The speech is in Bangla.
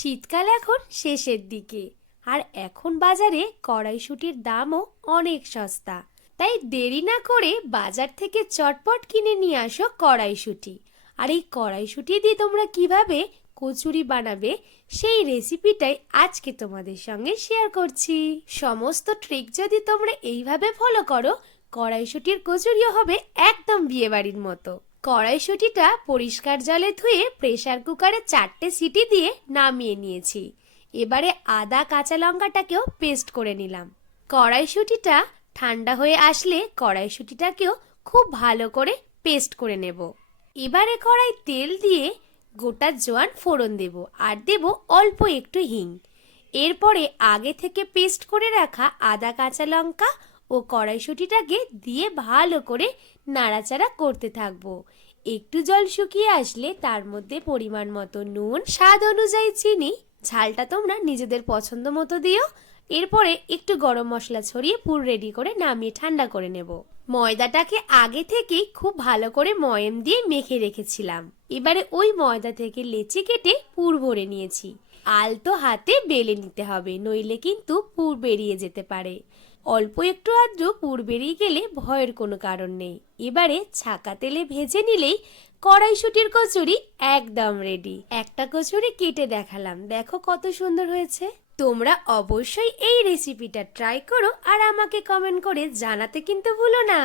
শীতকাল এখন শেষের দিকে, আর এখন বাজারে কড়াইশুঁটির দামও অনেক সস্তা। তাই দেরি না করে বাজার থেকে চটপট কিনে নিয়ে আসো কড়াইশুঁটি। আর এই কড়াইশুঁটি দিয়ে তোমরা কিভাবে কচুরি বানাবে সেই রেসিপিটাই আজকে তোমাদের সঙ্গে শেয়ার করছি। সমস্ত ট্রিক যদি তোমরা এইভাবে ফলো করো, কড়াইশুঁটির কচুরিও হবে একদম বিয়েবাড়ির মতো। কড়াইশুঁটিটা পরিষ্কার জলে ধুয়ে প্রেসার কুকারে 4টে সিটি দিয়ে নামিয়ে নিয়েছি। এবারে আদা কাঁচা লঙ্কাটাকেও পেস্ট করে নিলাম। কড়াইশুঁটিটা ঠান্ডা হয়ে আসলে কড়াইশুঁটিটাকেও খুব ভালো করে পেস্ট করে নেব। এবারে কড়াই তেল দিয়ে গোটা জোয়ান ফোড়ন দেব, আর দেব অল্প একটু হিং। এরপরে আগে থেকে পেস্ট করে রাখা আদা কাঁচা লঙ্কা ও কড়াইশুঁটিটাকে দিয়ে ভালো করে নাড়াচাড়া করতে থাকবো। একটু জল শুকিয়ে আসলে তার মধ্যে পরিমাণ মতো নুন, স্বাদ অনুযায়ী চিনি, ঝালটা তোমরা নিজেদের পছন্দ মতো দিও। এরপরে একটু গরম মশলা ছড়িয়ে পুর রেডি করে নামিয়ে ঠান্ডা করে নেব। ময়দাটাকে আগে থেকেই খুব ভালো করে ময়াম দিয়ে মেখে রেখেছিলাম। এবারে ওই ময়দা থেকে লেচি কেটে পুর ভরে নিয়েছি। আলতো হাতে বেলে নিতে হবে, নইলে কিন্তু পুর বেরিয়ে যেতে পারে। অল্প একটু আদ্র পুর বেরিয়ে গেলে ভয়ের কোনো কারণ নেই। এবারে ছাকা তেলে ভেজে নিলেই কড়াইশুঁটির কচুরি একদম রেডি। একটা কচুরি কেটে দেখালাম, দেখো কত সুন্দর হয়েছে। তোমরা অবশ্যই এই রেসিপিটা ট্রাই করো আর আমাকে কমেন্ট করে জানাতে কিন্তু ভুলো না।